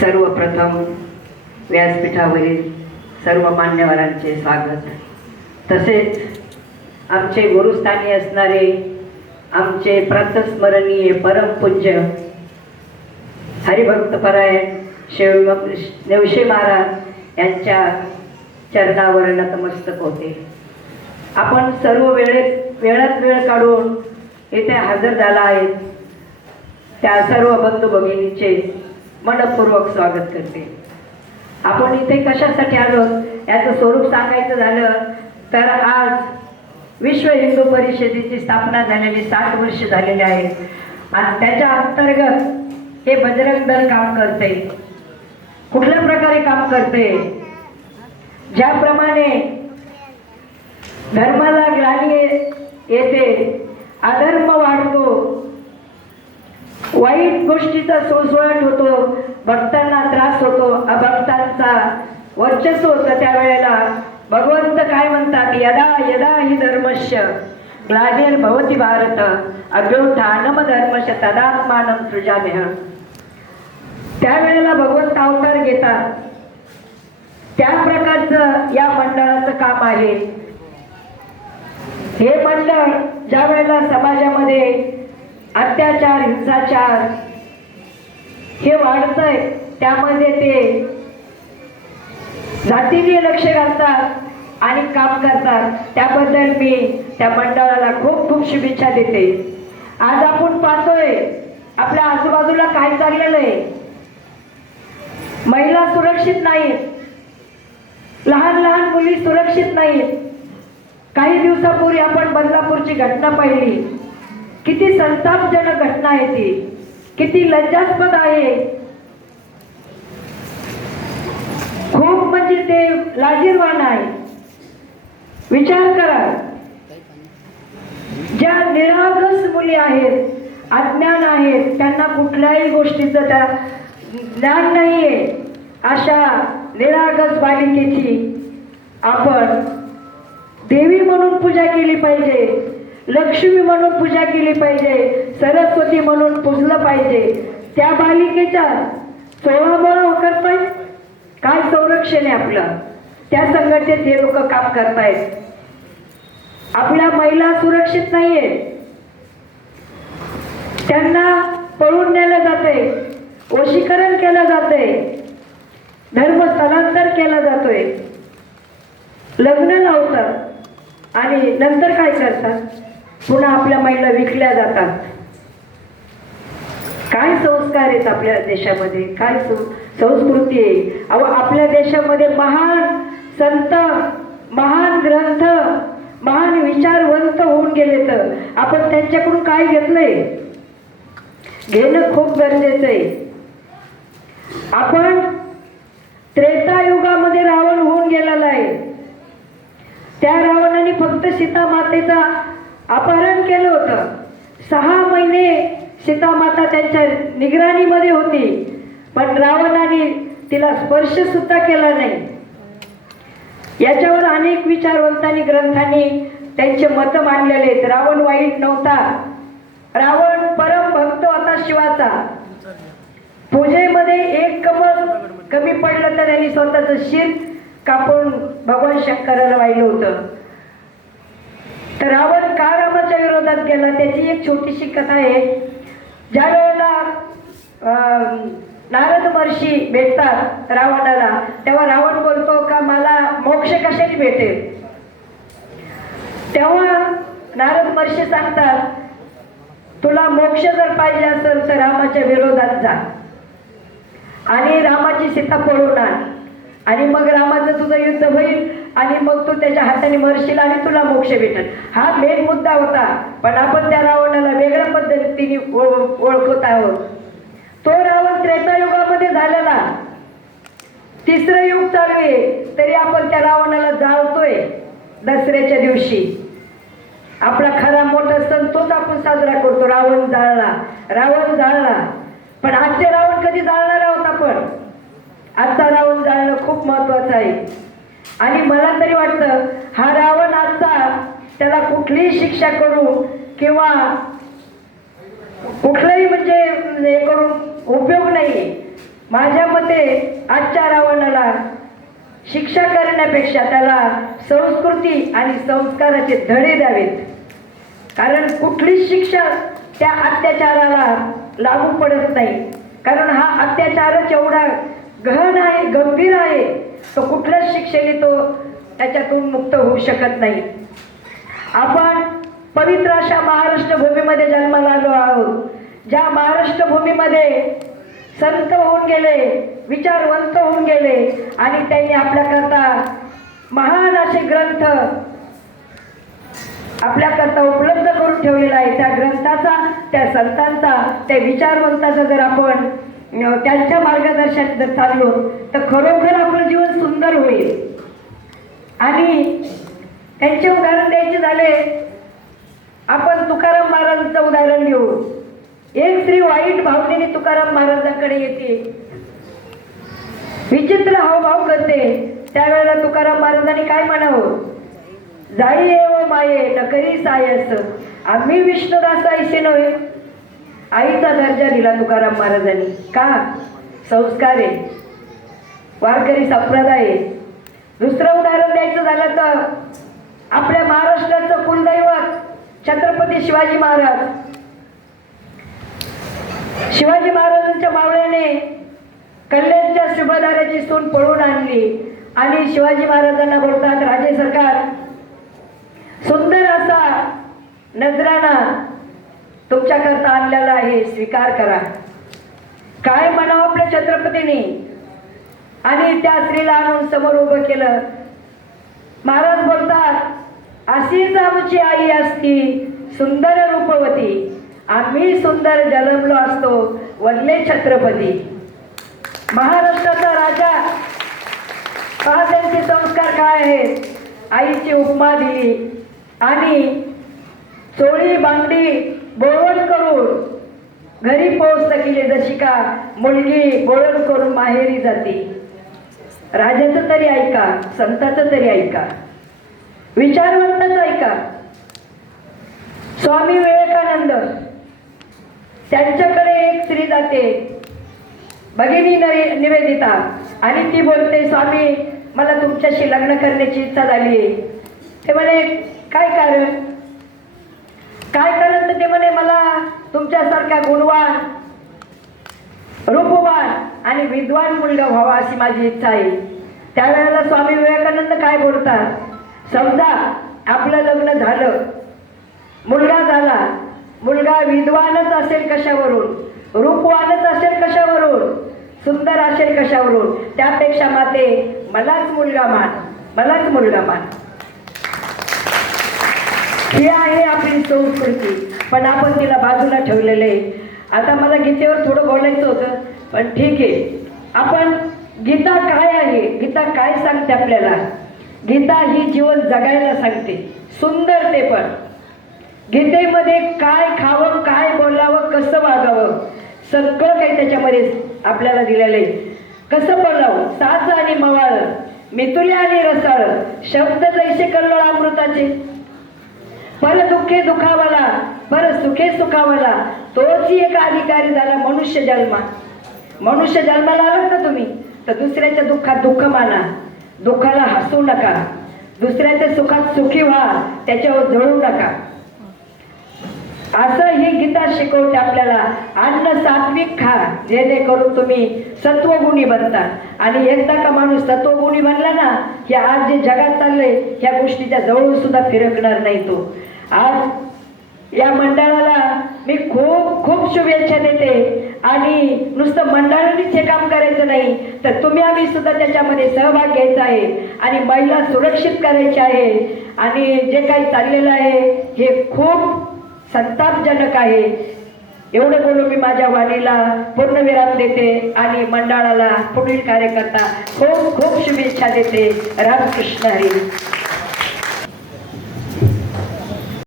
सर्वप्रथम व्यासपीठावरील सर्व मान्यवरांचे स्वागत. तसेच आमचे गुरुस्थानी असणारे आमचे प्रातस्मरणीय परमपूज्य हरिभक्तपरायण शेव नेवशे महाराज यांच्या चरणावर नतमस्तक होते. आपण सर्व वेळेत वेळात वेळ काढून येथे हजर झाला आहे. त्या सर्व बंधू भगिनीचे मनपूर्वक स्वागत करते. आपण इथे कशासाठी आलो? याचं स्वरूप सांगायचं झालं तर आज विश्व हिंदू परिषदेची स्थापना झालेली साठ वर्ष झालेली आहेत आणि त्याच्या अंतर्गत हे बजरंग दल काम करते. कुठल्या प्रकारे काम करते? ज्याप्रमाणे धर्माला ग्लानी येते अधर्म गोष्टीचा सोसवट होतो भक्तांना त्रास होतो अभक्तांचा वर्चस्व होतं त्यावेळेला. भगवंत काय म्हणतात? यदा यदा ही धर्मस्य ग्लानिर्भवती भारत अभ्युत्थानम धर्मश तदात्मानं सृजामेह त्यावेळेला भगवंत अवतार घेतात. त्या प्रकारचं या मंडळाचं काम आहे. हे मंडळ ज्या वेळेला समाजामध्ये अत्याचार हिंसाचार हे वाढतंय. त्यामध्ये ते जातीने लक्ष घालतात आणि काम करतात. त्याबद्दल मी त्या मंडळाला खूप खूप शुभेच्छा देते. आज आपण पाहतोय आपल्या आजूबाजूला काय चाललेलं आहे? महिला सुरक्षित नाहीत. लहान लहान मुली सुरक्षित नाहीत. काही दिवसापूर्वी आपण बदलापूरची घटना पाहिली. किती संतापजनक घटना आहे ती. किती लज्जास्पद आहे. खूप म्हणजे ते लाजीरवान आहे. विचार करा. ज्या निरागस मुली आहेत अज्ञान आहेत त्यांना कुठल्याही गोष्टीचं त्या ज्ञान नाहीये. अशा निरागस बालिकेची आपण देवी म्हणून पूजा केली पाहिजे. लक्ष्मी म्हणून पूजा केली पाहिजे सरस्वती म्हणून पूजलं पाहिजे. त्या बालिकेच्या सोळामोळा पण काय संरक्षण आहे आपलं? त्या संघटनेत हे लोक काम करतायत. आपल्या महिला सुरक्षित नाहीये. त्यांना पळून नेलं जाते वशीकरण केलं जाते धर्म स्थलांतर केला जातोय. लग्न लावतात आणि नंतर काय करतात? पुन्हा आपल्या महिला विकल्या जातात. काय संस्कार आहेत आपल्या देशामध्ये? काय संस्कृती आहे? अहो आपल्या देशामध्ये महान संत महान ग्रंथ महान विचारवंत होऊन गेले तर आपण त्यांच्याकडून काय घेतलंय घेणं खूप गरजेचं आहे. आपण त्रेतायुगामध्ये रावण होऊन गेलेला आहे. त्या रावणाने फक्त सीता मातेचा अपहरण केलं होतं. सहा महिने सीतामाता त्यांच्या निगराणीमध्ये होती पण रावणाने तिला स्पर्श सुद्धा केला नाही. याच्यावर अनेक विचारवंतांनी ग्रंथांनी त्यांचे मत मांडलेले आहेत. रावण वाईट नव्हता. रावण परम भक्त होता शिवाचा. पूजेमध्ये एक कमल कमी पडलं तर त्यांनी स्वतःचं शिर कापून भगवान शंकराला वाहिलं होतं. तर रावण का रामाच्या विरोधात गेला त्याची एक छोटीशी कथा आहे. ज्या वेळेला नारद महर्षी भेटतात रावणाला तेव्हा रावण बोलतो का मला मोक्ष कशाने भेटेल? तेव्हा नारद महर्षी सांगतात तुला मोक्ष जर पाहिजे असेल तर रामाच्या विरोधात जा. आणि रामाची सीता पळून आण. आणि मग रामाचं तुझं युद्ध होईल. आणि मग तू त्याच्या हाताने मरशील आणि तुला मोक्ष भेटेल. हा मेन मुद्दा होता. पण आपण त्या रावणाला वेगळ्या पद्धतीने ओळ- ओळखत आहोत. तो रावण त्रेतायुगामध्ये झालेला. तिसरं युग चालू आहे. तरी आपण त्या रावणाला जाळतोय दसऱ्याच्या दिवशी. आपला खरा मोठा सण तोच आपण साजरा करतो रावण जाळला. रावण जाळला. पण आजचे रावण कधी जाळणार आहोत आपण? आजचा रावण जाळणं खूप महत्वाचं आहे. आणि मला तरी वाटतं हा रावण आजचा त्याला कुठलीही शिक्षा करू किंवा कुठलंही म्हणजे हे करून उपयोग नाही माझ्या मते आजच्या रावणाला शिक्षा करण्यापेक्षा त्याला संस्कृती आणि संस्काराचे धडे द्यावेत. कारण कुठलीच शिक्षा त्या अत्याचाराला लागू पडत नाही. कारण हा अत्याचारच एवढा गहन आहे गंभीर आहे. तो कुठल्याच शिक्षेने तो त्याच्यातून मुक्त होऊ शकत नाही. आपण पवित्र अशा महाराष्ट्र भूमीमध्ये जन्माला आलो आहोत. ज्या महाराष्ट्र भूमीमध्ये संत होऊन गेले विचारवंत होऊन गेले आणि त्यांनी आपल्याकरता महान असे ग्रंथ आपल्याकरता उपलब्ध करून ठेवलेला आहे. त्या ग्रंथाचा त्या संतांचा त्या विचारवंताचा जर आपण त्यांच्या मार्गदर्शनात जर चाललो तर खरोखर आपलं जीवन सुंदर होईल. आणि त्यांचे उदाहरण द्यायचे झाले आपण तुकाराम महाराजांचं उदाहरण घेऊ. एक स्त्री वाईट भावनेने तुकाराम महाराजांकडे येते. विचित्र हावभाव करते. त्यावेळेला तुकाराम महाराजांनी काय म्हणावं? जाई एव माये न करी सायस. आम्ही विष्णुदास ऐसे नव्हे. आईचा दर्जा दिला तुकाराम महाराजांनी. का? संस्कार आहे. वारकरी संप्रदाय आहे. दुसरं उदाहरण द्यायचं झालं तर आपल्या महाराष्ट्राचं कुलदैवत छत्रपती शिवाजी महाराज. शिवाजी महाराजांच्या मावळ्याने कल्याणच्या सुभेदाराची सून पळून आणली आणि शिवाजी महाराजांना बोलतात राजे सरकार सुंदर असा नजराना तुमच्याकरता आणलेला आहे स्वीकार करा. काय म्हणावं आपल्या छत्रपतीने. आणि त्या स्त्रीला आणून समोर उभं केलं. महाराज बोलतात अशीच आमची आई असती सुंदर रूपवती. आम्ही सुंदर जन्मलो असतो वल्ले छत्रपती. महाराष्ट्राचा राजा. पहा त्यांचे संस्कार काय आहेत? आईची उपमा दिली. आणि चोळी बांगडी बोळवण करून घरी पोहोच केली जशी का मुलगी बोळण करून माहेरी जाते. राजाचं तरी ऐका संताचं तरी ऐका. विचारवंतच ऐका. स्वामी विवेकानंद त्यांच्याकडे एक स्त्री जाते. भगिनी नरे- निवेदिता आणि ती बोलते स्वामी मला तुमच्याशी लग्न करण्याची इच्छा झाली आहे ते म्हणे काय कारण? काय कारण तर ते म्हणे मला? तुमच्यासारख्या गुणवान रूपवान आणि विद्वान मुलगा व्हावा अशी माझी इच्छा आहे. त्यावेळेला स्वामी विवेकानंद काय बोलतात? समजा आपलं लग्न झालं मुलगा झाला मुलगा विद्वानच असेल कशावरून? रूपवानच असेल कशावरून? सुंदर असेल कशावरून? त्यापेक्षा माते मलाच मुलगा मान मलाच मुलगा मान. ही आहे आपली संस्कृती. पण आपण तिला बाजूला ठेवलेलं आहे. आता मला गीतेवर थोडं बोलायचं होतं पण ठीक आहे. आपण गीता काय आहे? गीता काय सांगते आपल्याला? गीता ही जीवन जगायला सांगते. सुंदर ते पण. गीतेमध्ये काय खावं काय बोलावं कसं वागावं सगळं काही त्याच्यामध्ये आपल्याला दिलेलं आहे. कसं बोलावं? साज आणि मवाळ. मितुल्या आणि रसाळ. शब्द जैसे कल्लोळ अमृताचे. पर दुःखे दुखावाला पर सुखे सुखावाला. तोच एक अधिकारी झाला मनुष्य जन्मा. मनुष्य जन्माला आलात ना तुम्ही तर दुसऱ्याच्या दुःखात दुःख माना. दुःखाला हसू नका. दुसऱ्याच्या सुखात सुखी व्हा त्याच्यावर जळू नका. असं ही गीता शिकवते आपल्याला. अन्न सात्विक खा जेणेकरून तुम्ही सत्वगुणी बनता. आणि एकदा का माणूस सत्वगुणी बनला ना की आज जे जगात चाललंय ह्या गोष्टीच्या जवळून सुद्धा फिरकणार नाही तो. आज या मंडळाला मी खूप खूप शुभेच्छा देते. आणि नुसतं मंडळानेच हे काम करायचं नाही तर तुम्ही आम्ही सुद्धा त्याच्यामध्ये सहभाग घ्यायचा आहे. आणि महिला सुरक्षित करायची आहे. आणि जे काही चाललेलं आहे हे खूप संतापजनक आहे. एवढं बोलून मी माझ्या वाणीला पूर्णविराम देते आणि मंडळाला पुढील कार्यकर्ता खूप खूप शुभेच्छा देते. रामकृष्ण हरी.